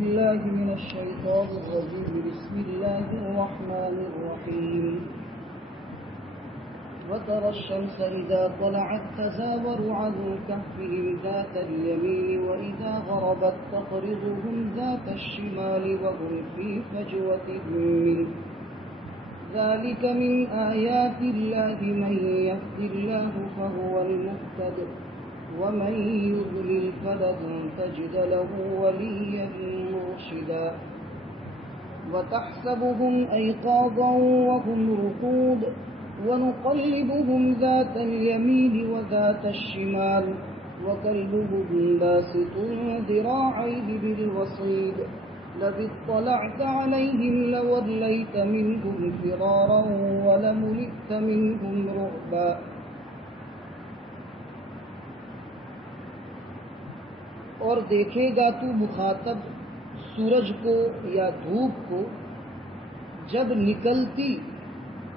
الله من الشيطان الرجيم. بسم الله الرحمن الرحيم. وترى الشمس إذا طلعت تزاور عن كهفهم ذات اليمين وإذا غربت تقرضهم ذات الشمال وهم في فجوة منه. ذلك من آيات الله. من يهد الله فهو المهتد ومن يضلل فلن تجد له وليا مرشدا. وتحسبهم أيقاظا وهم رقود ونقلبهم ذات اليمين وذات الشمال وكلبهم باسط ذراعيه بالوصيد. لو اطلعت عليهم لوليت منهم فرارا ولملئت منهم رعبا. اور دیکھے گا تو مخاطب سورج کو یا دھوپ کو جب نکلتی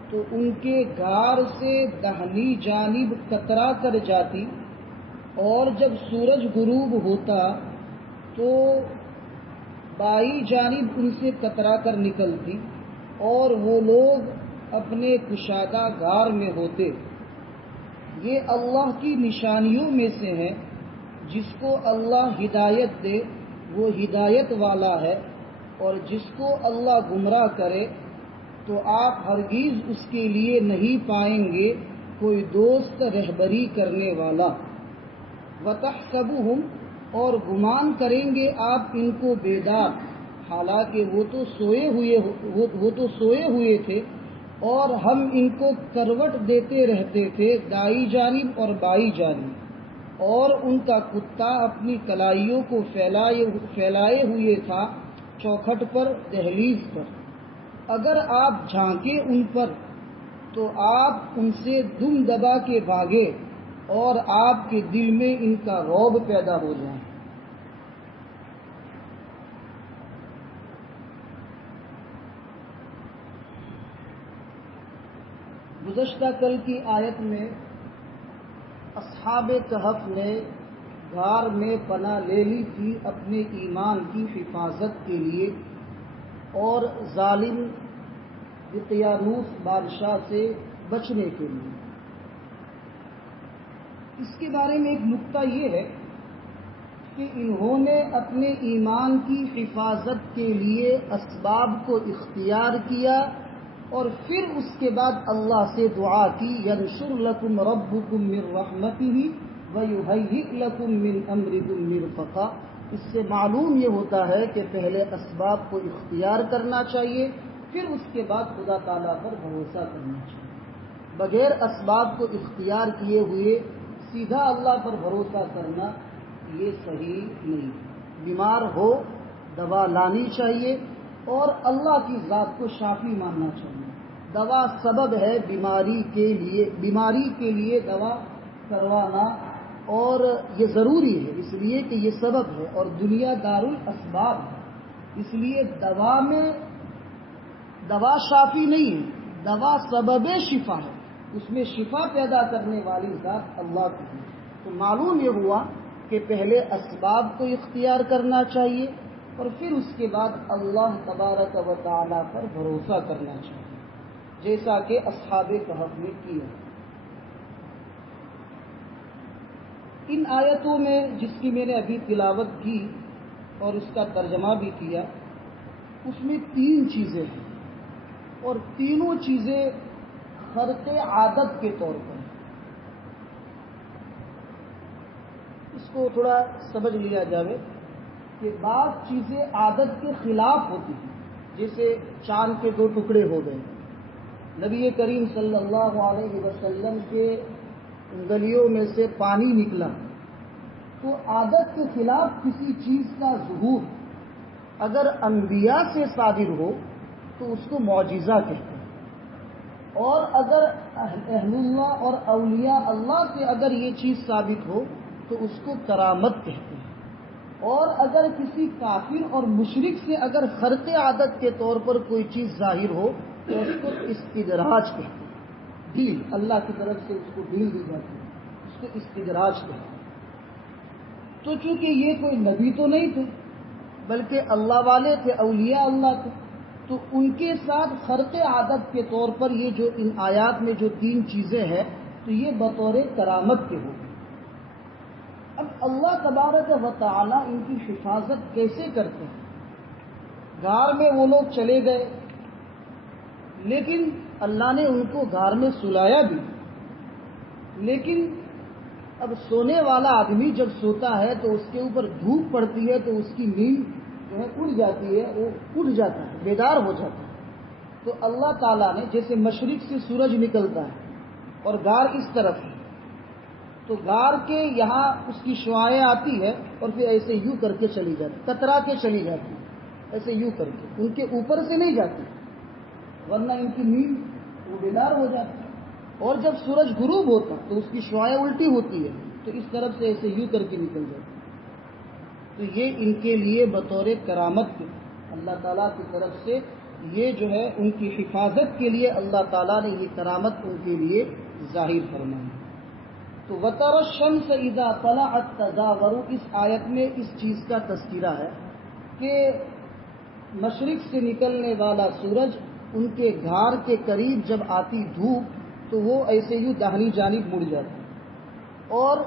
تو ان کے گار سے داہنی جانب کترا کر جاتی، اور جب سورج غروب ہوتا تو بائیں جانب ان سے کترا کر نکلتی، اور وہ لوگ اپنے کشادہ گار میں ہوتے۔ یہ اللہ کی نشانیوں میں سے ہے۔ جس کو اللہ ہدایت دے وہ ہدایت والا ہے، اور جس کو اللہ گمراہ کرے تو آپ ہرگز اس کے لیے نہیں پائیں گے کوئی دوست رہبری کرنے والا۔ وَتَحْسَبُهُمْ، اور گمان کریں گے آپ ان کو بیدار، حالانکہ وہ تو سوئے ہوئے تھے، اور ہم ان کو کروٹ دیتے رہتے تھے دائیں جانب اور بائیں جانب، اور ان کا کتا اپنی کلائیوں کو پھیلائے ہوئے تھا چوکھٹ پر، دہلیز پر۔ اگر آپ جھانکیں ان پر تو آپ ان سے دم دبا کے بھاگے، اور آپ کے دل میں ان کا رعب پیدا ہو جائے۔ گزشتہ کل کی آیت میں اصحاب کہف نے غار میں پناہ لے لی تھی اپنے ایمان کی حفاظت کے لیے اور ظالم دقیانوس بادشاہ سے بچنے کے لیے۔ اس کے بارے میں ایک نکتہ یہ ہے کہ انہوں نے اپنے ایمان کی حفاظت کے لیے اسباب کو اختیار کیا، اور پھر اس کے بعد اللہ سے دعا کی، ینشر لکم ربکم من رحمتہ ویہیئ لکم من امرکم مرفقا۔ اس سے معلوم یہ ہوتا ہے کہ پہلے اسباب کو اختیار کرنا چاہیے، پھر اس کے بعد خدا تعالیٰ پر بھروسہ کرنا چاہیے۔ بغیر اسباب کو اختیار کیے ہوئے سیدھا اللہ پر بھروسہ کرنا یہ صحیح نہیں۔ بیمار ہو دوا لانی چاہیے، اور اللہ کی ذات کو شافی ماننا چاہیے۔ دوا سبب ہے بیماری کے لیے دوا کروانا، اور یہ ضروری ہے اس لیے کہ یہ سبب ہے، اور دنیا دار الاسباب ہے۔ اس لیے دوا شافی نہیں ہے، دوا سبب شفا ہے، اس میں شفا پیدا کرنے والی ذات اللہ کی ہے۔ تو معلوم یہ ہوا کہ پہلے اسباب کو اختیار کرنا چاہیے، اور پھر اس کے بعد اللہ تبارک و تعالی پر بھروسہ کرنا چاہیے، جیسا کہ اصحاب کہف نے کیا۔ ان آیتوں میں جس کی میں نے ابھی تلاوت کی اور اس کا ترجمہ بھی کیا، اس میں 3 چیزیں ہیں، اور تینوں چیزیں خرق عادت کے طور پر۔ اس کو تھوڑا سمجھ لیا جائے کہ بعض چیزیں عادت کے خلاف ہوتی ہیں، جیسے چاند کے 2 ٹکڑے ہو گئے، نبی کریم صلی اللہ علیہ وسلم کے انگلیوں میں سے پانی نکلا، تو عادت کے خلاف کسی چیز کا ظہور اگر انبیاء سے صادر ہو تو اس کو معجزہ کہتے ہیں، اور اگر اہل اللہ اور اولیاء اللہ سے اگر یہ چیز ثابت ہو تو اس کو کرامت کہتے ہیں، اور اگر کسی کافر اور مشرک سے اگر خرق عادت کے طور پر کوئی چیز ظاہر ہو تو اس کو استدراج کہتے ہیں، ڈھیل، اللہ کی طرف سے اس کو ڈھیل دی جاتی ہے، اس کو استدراج کہتے ہیں۔ تو چونکہ یہ کوئی نبی تو نہیں تھے، بلکہ اللہ والے تھے، اولیاء اللہ تھے، تو ان کے ساتھ خرق عادت کے طور پر یہ جو ان آیات میں جو 3 چیزیں ہیں تو یہ بطور کرامت کے ہو گئی۔ اب اللہ تبارک و تعالی ان کی حفاظت کیسے کرتے ہیں؟ غار میں وہ لوگ چلے گئے، لیکن اللہ نے ان کو غار میں سلایا بھی، لیکن اب سونے والا آدمی جب سوتا ہے تو اس کے اوپر دھوپ پڑتی ہے تو اس کی نیند جو ہے اڑ جاتی ہے، وہ اٹھ جاتا ہے، بیدار ہو جاتا ہے۔ تو اللہ تعالیٰ نے جیسے مشرق سے سورج نکلتا ہے اور غار اس طرف ہے، تو غار کے یہاں اس کی شعاعیں آتی ہے اور پھر ایسے یوں کر کے چلی جاتی، کترا کے چلی جاتی، ایسے یوں کر کے، ان کے اوپر سے نہیں جاتی، ورنہ ان کی نیند وہ بیدار ہو جاتی ہے۔ اور جب سورج غروب ہوتا تو اس کی شعاعیں الٹی ہوتی ہے، تو اس طرف سے ایسے یوں کر کے نکل جاتی۔ تو یہ ان کے لیے بطور کرامت کے اللہ تعالیٰ کی طرف سے یہ جو ہے ان کی حفاظت کے لیے اللہ تعالیٰ نے یہ کرامت ان کے لیے ظاہر فرمائی۔ تو وَتَرَى الشَّمْسَ إِذَا طَلَعَت تَزَاوَرُ، اس آیت میں اس چیز کا تذکرہ ہے کہ مشرق سے نکلنے والا سورج ان کے غار کے قریب جب آتی دھوپ تو وہ ایسے یوں داہنی جانب مڑ جاتی، اور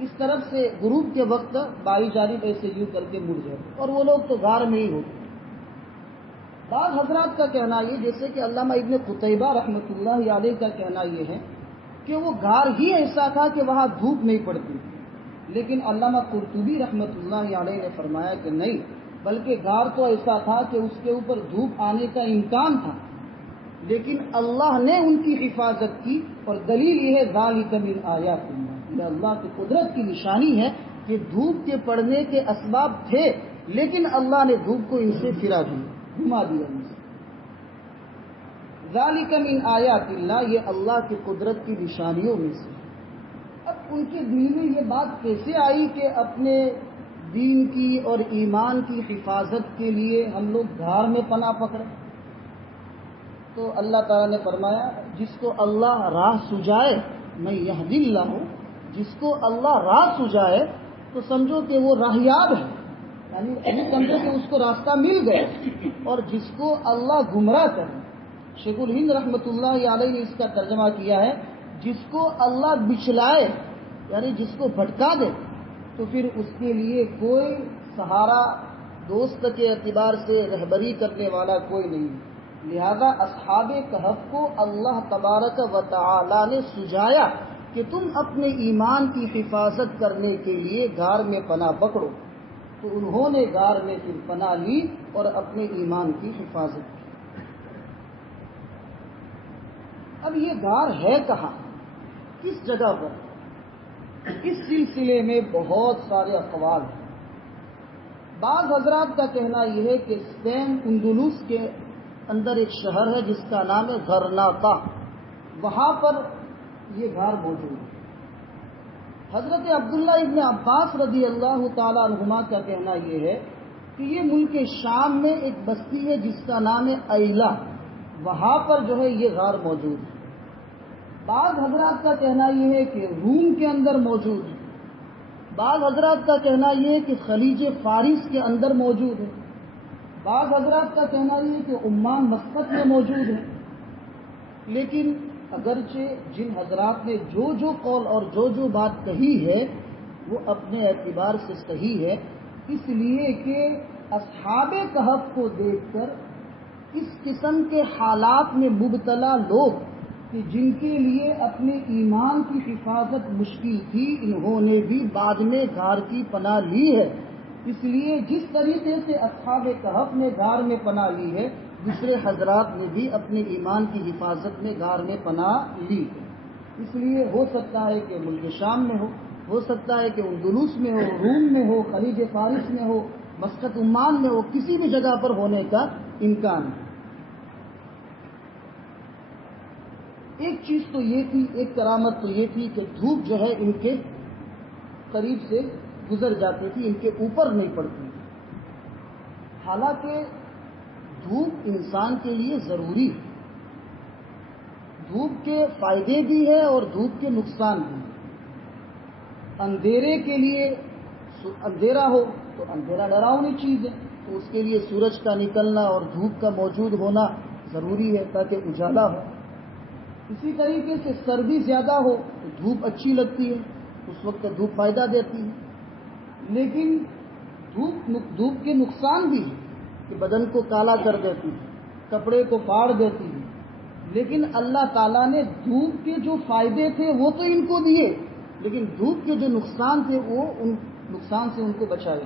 اس طرف سے غروب کے وقت بائیں جانب ایسے یوں کر کے مڑ جاتے، اور وہ لوگ تو غار میں ہی ہوتے۔ بعض حضرات کا کہنا یہ، جیسے کہ علامہ ابن قتیبہ رحمۃ اللہ علیہ کا کہنا یہ ہے کہ وہ غار ہی ایسا تھا کہ وہاں دھوپ نہیں پڑتی، لیکن علامہ قرطبی رحمۃ اللہ علیہ نے فرمایا کہ نہیں، بلکہ غار تو ایسا تھا کہ اس کے اوپر دھوپ آنے کا امکان تھا، لیکن اللہ نے ان کی حفاظت کی، اور دلیل یہ ہے ذالک من آیات اللہ، یہ اللہ کی قدرت کی نشانی ہے کہ دھوپ کے پڑنے کے اسباب تھے، لیکن اللہ نے دھوپ کو ان سے پھرا دیا، گھما دیا ان سے۔ ذالک من آیات اللہ، یہ اللہ کی قدرت کی نشانیوں میں سے۔ اب ان کے دل میں یہ بات کیسے آئی کہ اپنے دین کی اور ایمان کی حفاظت کے لیے ہم لوگ غار میں پناہ پکڑیں؟ تو اللہ تعالیٰ نے فرمایا جس کو اللہ راہ سجائے، میں یہدی اللہ ہوں، جس کو اللہ راہ سجائے تو سمجھو کہ وہ راہیاب ہے، یعنی سمجھو کہ اس کو راستہ مل گیا، اور جس کو اللہ گمراہ کرے، شیخ الہند رحمۃ اللہ علیہ نے اس کا ترجمہ کیا ہے، جس کو اللہ بچلائے یعنی جس کو بھٹکا دے تو پھر اس کے لیے کوئی سہارا، دوست کے اعتبار سے رہبری کرنے والا کوئی نہیں۔ لہذا اصحاب کہف کو اللہ تبارک و تعالی نے سجایا کہ تم اپنے ایمان کی حفاظت کرنے کے لیے غار میں پناہ پکڑو، تو انہوں نے غار میں پھر پناہ لی اور اپنے ایمان کی حفاظت کی۔ اب یہ غار ہے کہاں، کس جگہ پر؟ اس سلسلے میں بہت سارے اقوال ہیں۔ بعض حضرات کا کہنا یہ ہے کہ اسپین اندلس کے اندر ایک شہر ہے جس کا نام ہے غرناطہ، وہاں پر یہ غار موجود ہے۔ حضرت عبداللہ ابن عباس رضی اللہ تعالیٰ عنہما کا کہنا یہ ہے کہ یہ ملک شام میں ایک بستی ہے جس کا نام ہے ایلا، وہاں پر جو ہے یہ غار موجود ہے۔ بعض حضرات کا کہنا یہ ہے کہ روم کے اندر موجود ہے، بعض حضرات کا کہنا یہ ہے کہ خلیج فارس کے اندر موجود ہے، بعض حضرات کا کہنا یہ ہے کہ عمان مسقط میں موجود ہے۔ لیکن اگرچہ جن حضرات نے جو جو قول اور جو جو بات کہی ہے وہ اپنے اعتبار سے صحیح ہے، اس لیے کہ اصحاب کہف کو دیکھ کر اس قسم کے حالات میں مبتلا لوگ کہ جن کے لیے اپنے ایمان کی حفاظت مشکل تھی، انہوں نے بھی بعد میں غار کی پناہ لی ہے۔ اس لیے جس طریقے سے اصحاب کہف نے غار میں پناہ لی ہے، دوسرے حضرات نے بھی اپنے ایمان کی حفاظت میں غار میں پناہ لی ہے۔ اس لیے ہو سکتا ہے کہ ملک شام میں ہو سکتا ہے کہ اندلس میں ہو، روم میں ہو، خلیج فارس میں ہو، مسقط عمان میں ہو، کسی بھی جگہ پر ہونے کا امکان ہے۔ ایک چیز تو یہ تھی، ایک کرامت تو یہ تھی کہ دھوپ جو ہے ان کے قریب سے گزر جاتی تھی، ان کے اوپر نہیں پڑتی تھی۔ حالانکہ دھوپ انسان کے لیے ضروری ہے، دھوپ کے فائدے بھی ہیں اور دھوپ کے نقصان بھی ہیں۔ اندھیرے کے لیے اندھیرا ہو تو اندھیرا ڈراؤنی چیز ہے، تو اس کے لیے سورج کا نکلنا اور دھوپ کا موجود ہونا ضروری ہے تاکہ اجالا ہو. اسی طریقے سے سردی زیادہ ہو تو دھوپ اچھی لگتی ہے، اس وقت دھوپ فائدہ دیتی ہے. لیکن دھوپ کے نقصان بھی ہے کہ بدن کو کالا کر دیتی ہے، کپڑے کو پھاڑ دیتی ہے. لیکن اللہ تعالیٰ نے دھوپ کے جو فائدے تھے وہ تو ان کو دیے، لیکن دھوپ کے جو نقصان تھے وہ ان نقصان سے ان کو بچائے.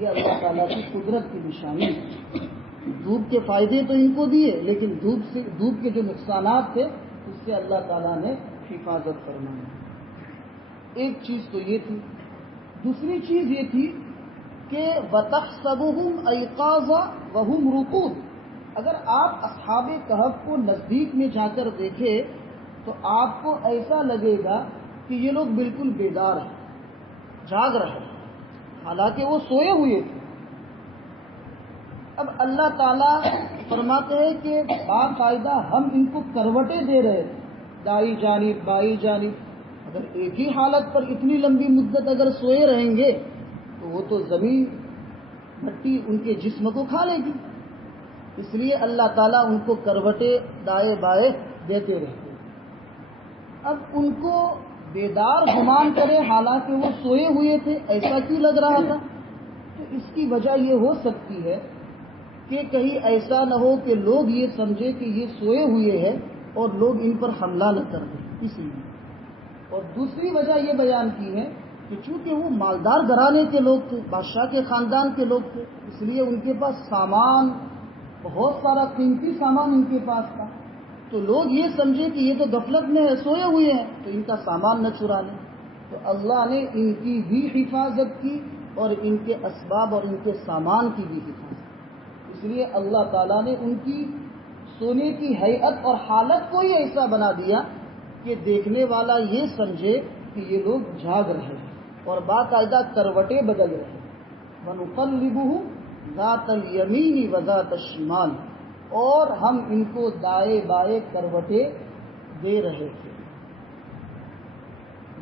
یہ اللہ تعالیٰ کی قدرت کی نشانی ہے. دھوپ کے فائدے تو ان کو دیے، لیکن دھوپ کے جو نقصانات تھے اس سے اللہ تعالیٰ نے حفاظت فرمائی. ایک چیز تو یہ تھی. دوسری چیز یہ تھی کہ وَتَحْسَبُهُمْ أَيْقَاظًا وَهُمْ رُقُودٌ. اگر آپ اصحاب کہف کو نزدیک میں جا کر دیکھیں تو آپ کو ایسا لگے گا کہ یہ لوگ بالکل بیدار ہیں، جاگ رہے ہیں، حالانکہ وہ سوئے ہوئے تھے. اب اللہ تعالیٰ فرماتے ہیں کہ باقاعدہ ہم ان کو کروٹیں دے رہے تھے، دائیں جانب بائیں جانب. اگر ایک ہی حالت پر اتنی لمبی مدت اگر سوئے رہیں گے تو وہ تو زمین مٹی ان کے جسم کو کھا لے گی. اس لیے اللہ تعالیٰ ان کو کروٹیں دائیں بائیں دیتے رہتے. اب ان کو بیدار گمان کرے حالانکہ وہ سوئے ہوئے تھے، ایسا کیوں لگ رہا تھا؟ تو اس کی وجہ یہ ہو سکتی ہے کہ کہیں ایسا نہ ہو کہ لوگ یہ سمجھے کہ یہ سوئے ہوئے ہیں اور لوگ ان پر حملہ نہ کر دیں، اس لیے. اور دوسری وجہ یہ بیان کی ہے کہ چونکہ وہ مالدار گھرانے کے لوگ تھے، بادشاہ کے خاندان کے لوگ تھے، اس لیے ان کے پاس سامان، بہت سارا قیمتی سامان ان کے پاس تھا. تو لوگ یہ سمجھے کہ یہ تو غفلت میں ہے، سوئے ہوئے ہیں، تو ان کا سامان نہ چرا لیں. تو اللہ نے ان کی بھی حفاظت کی اور ان کے اسباب اور ان کے سامان کی بھی حفاظت. اس لیے اللہ تعالیٰ نے ان کی سونے کی ہیئت اور حالت کو ہی ایسا بنا دیا کہ دیکھنے والا یہ سمجھے کہ یہ لوگ جاگ رہے ہیں اور باقاعدہ کروٹیں بدل رہے ہیں. وَنُقَلِّبُهُمْ ذَاتَ الْيَمِينِ وَذَاتَ الشِّمَالِ. اور ہم ان کو دائیں بائیں کروٹیں دے رہے تھے.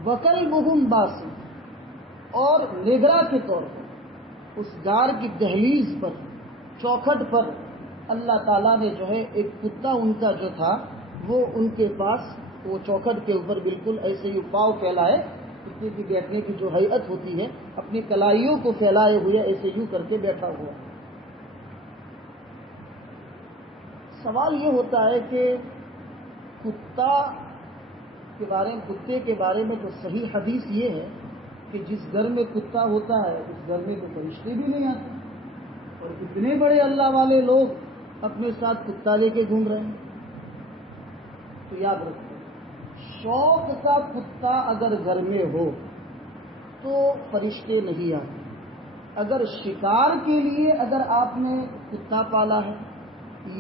وَكَلْبُهُمْ بَاسِطٌ. اور نگراں کے طور پر اس غار کی دہلیز پر، چوکھٹ پر اللہ تعالیٰ نے جو ہے ایک کتا ان کا جو تھا وہ ان کے پاس وہ چوکھٹ کے اوپر بالکل ایسے ہی پاؤں پھیلائے، کتے کی بیٹھنے کی جو ہیئت ہوتی ہے، اپنی کلائیوں کو پھیلائے ہوئے ایسے یوں کر کے بیٹھا ہوا. سوال یہ ہوتا ہے کہ کتے کے بارے میں تو صحیح حدیث یہ ہے کہ جس گھر میں کتا ہوتا ہے اس گھر میں تو فرشتے بھی نہیں آتے، اور اتنے بڑے اللہ والے لوگ اپنے ساتھ کتا لے کے گھوم رہے ہیں. تو یاد رکھیں، شوق کا کتا اگر گھر میں ہو تو فرشتے نہیں آتے. اگر شکار کے لیے اگر آپ نے کتا پالا ہے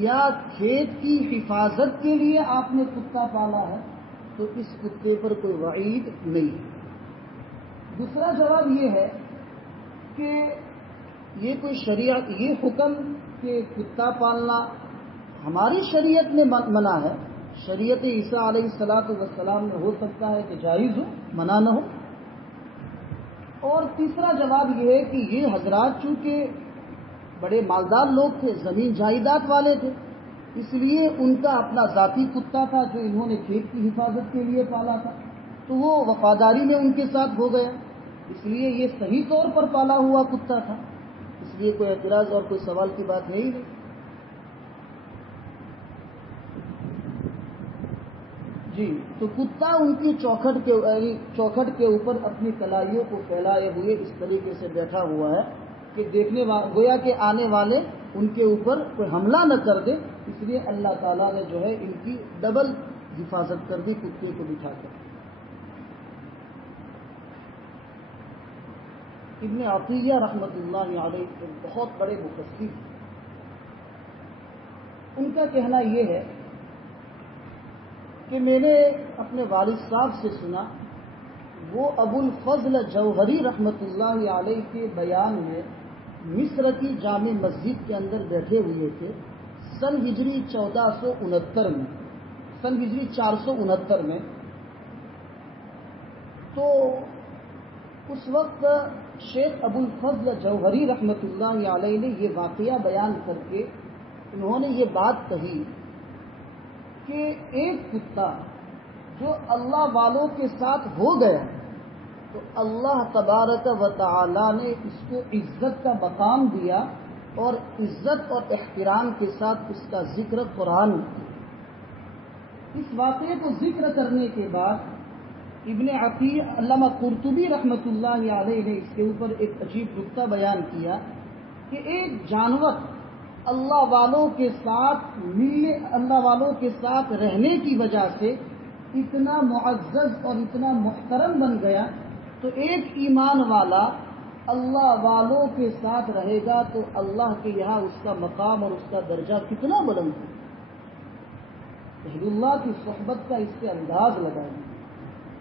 یا کھیت کی حفاظت کے لیے آپ نے کتا پالا ہے تو اس کتے پر کوئی وعید نہیں ہے. دوسرا جواب یہ ہے کہ یہ کوئی شریعت، یہ حکم کہ کتا پالنا ہماری شریعت میں منع ہے. شریعت عیسیٰ علیہ السلام میں ہو سکتا ہے کہ جائز ہو، منع نہ ہو. اور تیسرا جواب یہ ہے کہ یہ حضرات چونکہ بڑے مالدار لوگ تھے، زمین جائیداد والے تھے، اس لیے ان کا اپنا ذاتی کتا تھا جو انہوں نے کھیت کی حفاظت کے لیے پالا تھا، تو وہ وفاداری میں ان کے ساتھ ہو گیا. اس لیے یہ صحیح طور پر پالا ہوا کتا تھا، اس لیے کوئی اعتراض اور کوئی سوال کی بات ہے ہی نہیں. جی، تو کتا ان کی چوکھٹ کے اوپر اپنی کلائیوں کو پھیلائے ہوئے اس طریقے سے بیٹھا ہوا ہے کہ گویا کہ آنے والے ان کے اوپر کوئی حملہ نہ کر دے. اس لیے اللہ تعالیٰ نے جو ہے ان کی ڈبل حفاظت کر دی کتے کو بٹھا کر. ابن عطیہ رحمۃ اللہ علیہ ایک بہت بڑے مفسر، ان کا کہنا یہ ہے کہ میں نے اپنے والد صاحب سے سنا، وہ ابو الفضل جوہری رحمۃ اللہ علیہ کے بیان میں مصر کی جامع مسجد کے اندر بیٹھے ہوئے تھے سن ہجری 1469 میں، سن ہجری 469 میں. تو اس وقت شیخ ابو الفضل جوہری رحمۃ اللہ علیہ نے یہ واقعہ بیان کر کے انہوں نے یہ بات کہی کہ ایک کتا جو اللہ والوں کے ساتھ ہو گیا تو اللہ تبارک و تعالی نے اس کو عزت کا مقام دیا اور عزت اور احترام کے ساتھ اس کا ذکر قرآن کیا۔ اس واقعے کو ذکر کرنے کے بعد ابن عقیل علامہ قرطبی رحمۃ اللہ علیہ نے اس کے اوپر ایک عجیب نکتہ بیان کیا کہ ایک جانور اللہ والوں کے ساتھ ملنے، اللہ والوں کے ساتھ رہنے کی وجہ سے اتنا معزز اور اتنا محترم بن گیا، تو ایک ایمان والا اللہ والوں کے ساتھ رہے گا تو اللہ کے یہاں اس کا مقام اور اس کا درجہ کتنا بلند ہے۔ اہل اللہ کی صحبت کا اس سے انداز لگائیں،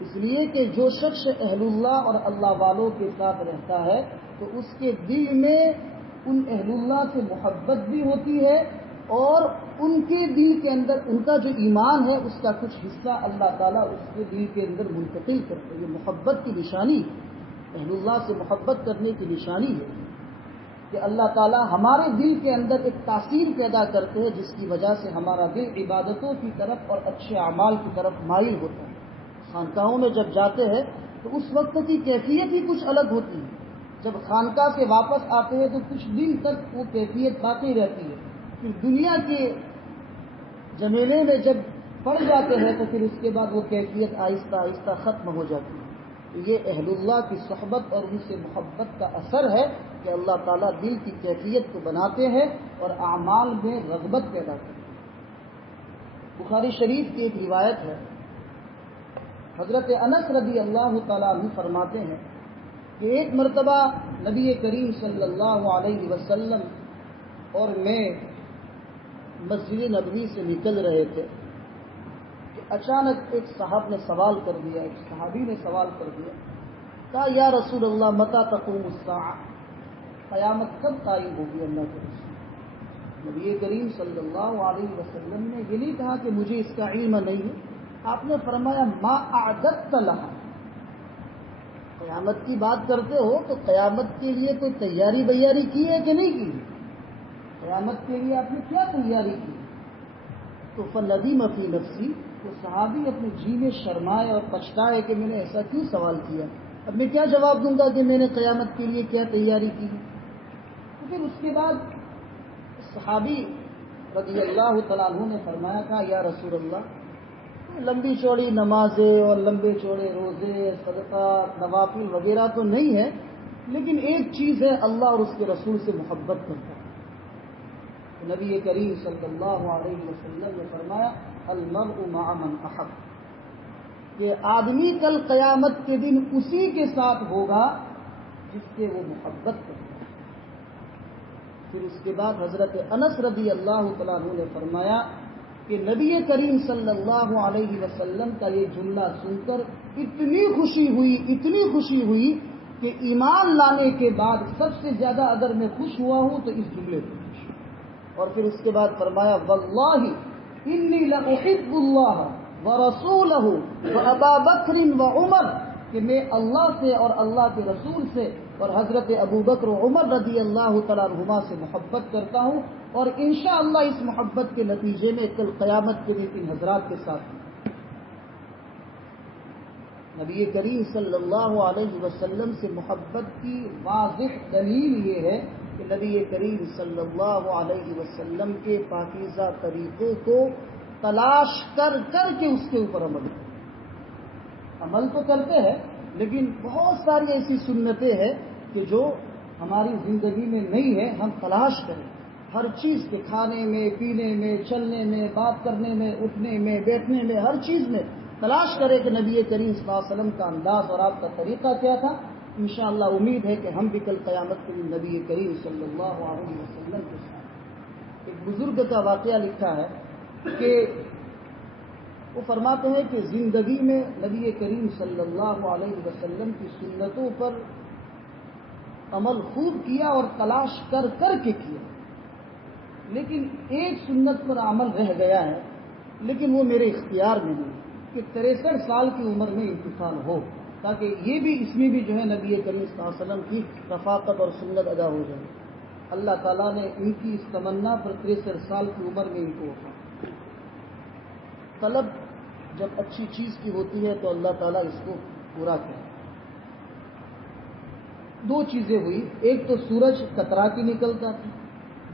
اس لیے کہ جو شخص اہل اللہ اور اللہ والوں کے ساتھ رہتا ہے تو اس کے دل میں ان اہل اللہ سے محبت بھی ہوتی ہے اور ان کے دل کے اندر ان کا جو ایمان ہے اس کا کچھ حصہ اللہ تعالیٰ اس کے دل کے اندر منتقل کرتے ہیں۔ یہ محبت کی نشانی ہے، اہل اللہ سے محبت کرنے کی نشانی ہے کہ اللہ تعالیٰ ہمارے دل کے اندر ایک تاثیر پیدا کرتے ہیں جس کی وجہ سے ہمارا دل عبادتوں کی طرف اور اچھے اعمال کی طرف مائل ہوتا ہے۔ خانقاہوں میں جب جاتے ہیں تو اس وقت کی کیفیت ہی کچھ الگ ہوتی ہے، جب خانقاہ سے واپس آتے ہیں تو کچھ دن تک وہ کیفیت باقی رہتی ہے، پھر دنیا کے جمیلے میں جب پڑ جاتے ہیں تو پھر اس کے بعد وہ کیفیت آہستہ آہستہ ختم ہو جاتی ہے۔ تو یہ اہل اللہ کی صحبت اور ان سے محبت کا اثر ہے کہ اللہ تعالیٰ دل کی کیفیت کو بناتے ہیں اور اعمال میں رغبت پیدا کرتے ہیں۔ بخاری شریف کی ایک روایت ہے، حضرت انس رضی اللہ تعالیٰ عنہ فرماتے ہیں کہ ایک مرتبہ نبی کریم صلی اللہ علیہ وسلم اور میں مسجد نبوی سے نکل رہے تھے کہ اچانک ایک صاحب نے سوال کر دیا، ایک صحابی نے سوال کر دیا، کہا یا رسول اللہ متی تقوم الساعہ، قیامت کب قائم ہوگی اللہ کے رسول؟ نبی کریم صلی اللہ علیہ وسلم نے یہ نہیں کہا کہ مجھے اس کا علم نہیں ہے، آپ نے فرمایا ما اعددت لها، قیامت کی بات کرتے ہو تو قیامت کے لیے کوئی تیاری بیاری کی ہے کہ نہیں کی؟ قیامت کے لیے آپ نے کیا تیاری کی؟ تو فندیم فی نفسی، تو صحابی اپنے جی میں شرمائے اور پچھتائے کہ میں نے ایسا کیوں سوال کیا، اب میں کیا جواب دوں گا کہ میں نے قیامت کے لیے کیا تیاری کی ہے؟ تو پھر اس کے بعد صحابی رضی اللہ تعالیٰ عنہ نے فرمایا تھا یا رسول اللہ لمبی چوڑی نمازیں اور لمبے چوڑے روزے صدقہ نوافل وغیرہ تو نہیں ہے، لیکن ایک چیز ہے اللہ اور اس کے رسول سے محبت کرتا ہے۔ نبی کریم صلی اللہ علیہ وسلم نے فرمایا المرء مع من احب، کہ آدمی کل قیامت کے دن اسی کے ساتھ ہوگا جس سے وہ محبت کرتا ہے۔ پھر اس کے بعد حضرت انس رضی اللہ تعالیٰ عنہ نے فرمایا کہ نبی کریم صلی اللہ علیہ وسلم کا یہ جملہ سن کر اتنی خوشی ہوئی کہ ایمان لانے کے بعد سب سے زیادہ اگر میں خوش ہوا ہوں تو اس جملے سے خوش ہوں۔ اور پھر اس کے بعد فرمایا واللہ انی لاحب اللہ ورسولہ وابا بکر وعمر، کہ میں اللہ سے اور اللہ کے رسول سے اور حضرت ابو بکر و عمر رضی اللہ تعالیٰ عنہما سے محبت کرتا ہوں، اور انشاءاللہ اس محبت کے نتیجے میں کل قیامت کے دن ان حضرات کے ساتھ ہوں۔ نبی کریم صلی اللہ علیہ وسلم سے محبت کی واضح دلیل یہ ہے کہ نبی کریم صلی اللہ علیہ وسلم کے پاکیزہ طریقوں کو تلاش کر کے اس کے اوپر عمل تو کرتے ہیں، لیکن بہت ساری ایسی سنتیں ہیں کہ جو ہماری زندگی میں نہیں ہے، ہم تلاش کریں ہر چیز کے، کھانے میں، پینے میں، چلنے میں، بات کرنے میں، اٹھنے میں، بیٹھنے میں، ہر چیز میں تلاش کرے کہ نبی کریم صلی اللہ علیہ وسلم کا انداز اور آپ کا طریقہ کیا تھا۔ انشاءاللہ امید ہے کہ ہم بھی کل قیامت کے دن نبی کریم صلی اللہ علیہ وسلم کے ساتھ۔ ایک بزرگ کا واقعہ لکھا ہے کہ وہ فرماتے ہیں کہ زندگی میں نبی کریم صلی اللہ علیہ وسلم کی سنتوں پر عمل خوب کیا اور تلاش کر کے کیا، لیکن ایک سنت پر عمل رہ گیا ہے، لیکن وہ میرے اختیار میں نہیں کہ 63 سال کی عمر میں انتقال ہو، تاکہ یہ بھی اس میں بھی جو ہے نبی کریم صلی اللہ علیہ وسلم کی رفاقت اور سنت ادا ہو جائے۔ اللہ تعالیٰ نے ان کی اس تمنا پر 63 سال کی عمر میں ان کو وفات۔ طلب جب اچھی چیز کی ہوتی ہے تو اللہ تعالیٰ اس کو پورا کرے۔ دو چیزیں ہوئی، ایک تو سورج کترا کے نکلتا تھا،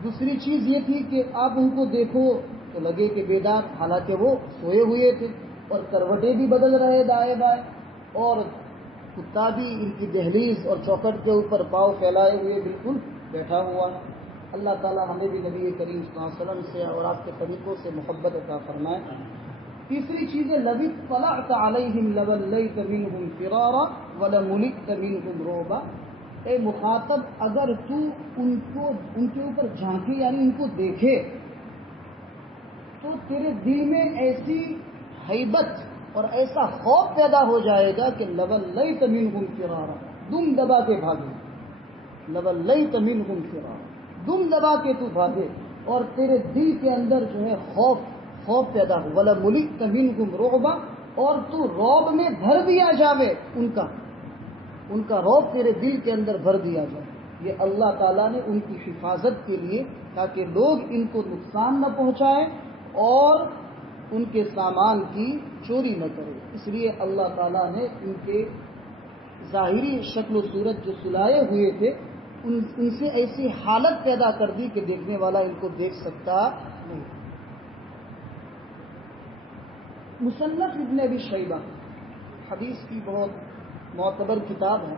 دوسری چیز یہ تھی کہ آپ ان کو دیکھو تو لگے کہ بیدار، حالانکہ وہ سوئے ہوئے تھے اور کروٹیں بھی بدل رہے دائیں بائیں، اور کتا بھی ان کی دہلیز اور چوکھٹ کے اوپر پاؤں پھیلائے ہوئے بالکل بیٹھا ہوا ہے۔ اللہ تعالیٰ ہمیں بھی نبی کریم صلی اللہ علیہ وسلم سے اور آپ کے طریقوں سے محبت عطا فرمائے۔ تیسری چیز ہے لَوِ اطَّلَعْتَ عَلَيْهِمْ لَوَلَّيْتَ مِنْهُمْ فِرَارًا وَلَمُلِئْتَ مِنْهُمْ رُعْبًا۔ اے مخاطب، اگر تو ان کے اوپر جھانکے یعنی ان کو دیکھے تو تیرے دل میں ایسی ہیبت اور ایسا خوف پیدا ہو جائے گا کہ لَوَلَّيْتَ مِنْهُمْ فِرَارًا، دم دبا کے بھاگے، لَوَلَّيْتَ مِنْهُمْ فِرَارًا، دم دبا کے تو بھاگے، اور تیرے دل کے اندر جو ہے خوف پیدا ہو، وَلَمُلِئْتَ مِنْهُمْ رُعْبًا، اور تو رعب میں بھر دیا جاوے، ان کا رعب تیرے دل کے اندر بھر دیا جائے۔ یہ اللہ تعالیٰ نے ان کی حفاظت کے لیے، تاکہ لوگ ان کو نقصان نہ پہنچائیں اور ان کے سامان کی چوری نہ کرے، اس لیے اللہ تعالیٰ نے ان کے ظاہری شکل و صورت جو سلائے ہوئے تھے ان سے ایسی حالت پیدا کر دی کہ دیکھنے والا ان کو دیکھ سکتا نہیں۔ مصنف ابن ابی شیبہ حدیث کی بہت معتبر کتاب ہے،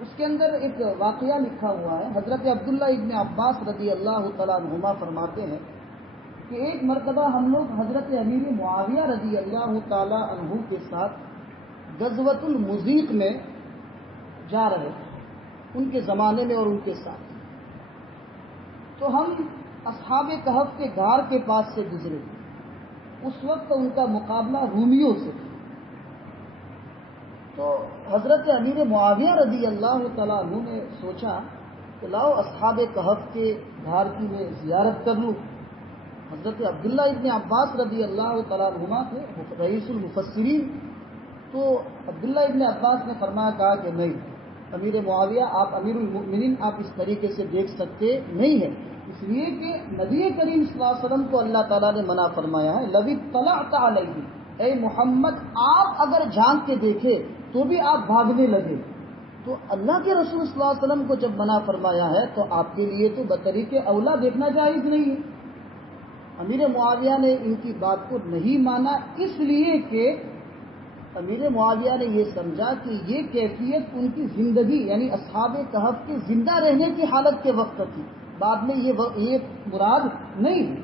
اس کے اندر ایک واقعہ لکھا ہوا ہے۔ حضرت عبداللہ ابن عباس رضی اللہ تعالیٰ عنہما فرماتے ہیں کہ ایک مرتبہ ہم لوگ حضرت امیر معاویہ رضی اللہ تعالیٰ عنہ کے ساتھ غزوۃ المزیق میں جا رہے تھے، ان کے زمانے میں اور ان کے ساتھ، تو ہم اصحاب کہف کے غار کے پاس سے گزرے۔ اس وقت ان کا مقابلہ رومیوں سے تھا، تو حضرت امیر معاویہ رضی اللہ تعالیٰ عنہ نے سوچا کہ لاؤ اصحاب کہف کے غار کی میں زیارت کر لوں۔ حضرت عبداللہ ابن عباس رضی اللہ تعالیٰ عنہما تھے رئیس المفسرین، تو عبداللہ ابن عباس نے فرمایا، کہا کہ نہیں امیر معاویہ، آپ امیر المؤمنین، آپ اس طریقے سے دیکھ سکتے نہیں ہیں، اس لیے کہ نبی کریم صلی اللہ علیہ وسلم کو اللہ تعالیٰ نے منع فرمایا ہے، لَوِ اطَّلَعْتَ عَلَيْهِمْ، اے محمد آپ اگر جھانک کے دیکھے تو بھی آپ بھاگنے لگے، تو اللہ کے رسول صلی اللہ علیہ وسلم کو جب منع فرمایا ہے تو آپ کے لیے تو بطریق اولا دیکھنا جائز نہیں ہے۔ امیر معاویہ نے ان کی بات کو نہیں مانا، اس لیے کہ امیر معاویہ نے یہ سمجھا کہ یہ کیفیت ان کی زندگی یعنی اصحاب کہف کے زندہ رہنے کی حالت کے وقت تھی، بعد میں یہ مراد نہیں ہے۔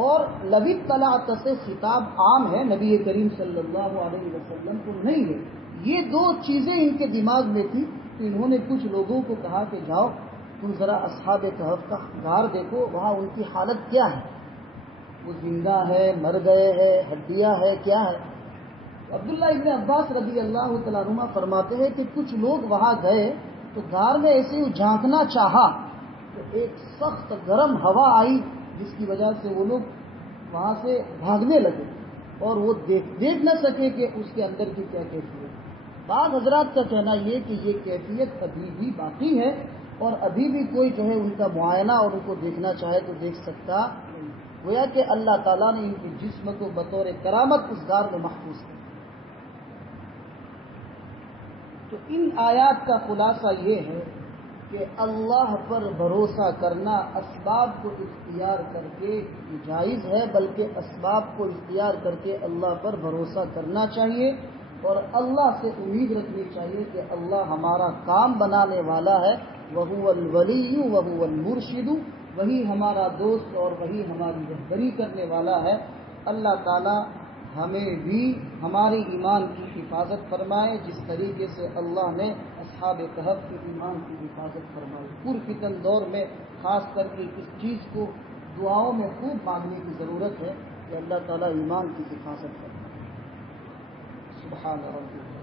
اور لَوِ اطَّلَعْتَ سے خطاب عام ہے، نبی کریم صلی اللہ علیہ وسلم کو نہیں ہے۔ یہ دو چیزیں ان کے دماغ میں تھی، تو انہوں نے کچھ لوگوں کو کہا کہ جاؤ تم ذرا اصحاب کہف کا غار دیکھو، وہاں ان کی حالت کیا ہے، وہ زندہ ہے، مر گئے ہیں، ہڈیاں ہے، کیا ہے۔ عبداللہ ابن عباس رضی اللہ تعالیٰ عنہ فرماتے ہیں کہ کچھ لوگ وہاں گئے تو غار میں ایسے ہی جھانکنا چاہا تو ایک سخت گرم ہوا آئی، جس کی وجہ سے وہ لوگ وہاں سے بھاگنے لگے اور وہ دیکھ نہ سکے کہ اس کے اندر کی کیا کیفیت۔ بعض حضرات کا کہنا یہ کہ یہ کیفیت ابھی بھی باقی ہے اور ابھی بھی کوئی جو ہے ان کا معائنہ اور ان کو دیکھنا چاہے تو دیکھ سکتا نہیں، گویا کہ اللہ تعالیٰ نے ان کے جسم کو بطور کرامت اس غار میں محفوظ کیا۔ تو ان آیات کا خلاصہ یہ ہے کہ اللہ پر بھروسہ کرنا اسباب کو اختیار کر کے جائز ہے، بلکہ اسباب کو اختیار کر کے اللہ پر بھروسہ کرنا چاہیے اور اللہ سے امید رکھنی چاہیے کہ اللہ ہمارا کام بنانے والا ہے، وَهُوَ الْوَلِيُّ وَهُوَ الْمُرْشِدُ، وہی ہمارا دوست اور وہی ہماری رہبری کرنے والا ہے۔ اللہ تعالی ہمیں بھی ہمارے ایمان کی حفاظت فرمائے جس طریقے سے اللہ نے اصحاب کہف کے ایمان کی حفاظت فرمائی۔ پرفتن دور میں خاص کر کے اس چیز کو دعاؤں میں خوب مانگنے کی ضرورت ہے کہ اللہ تعالیٰ ایمان کی حفاظت فرمائے۔ سبحان ربک۔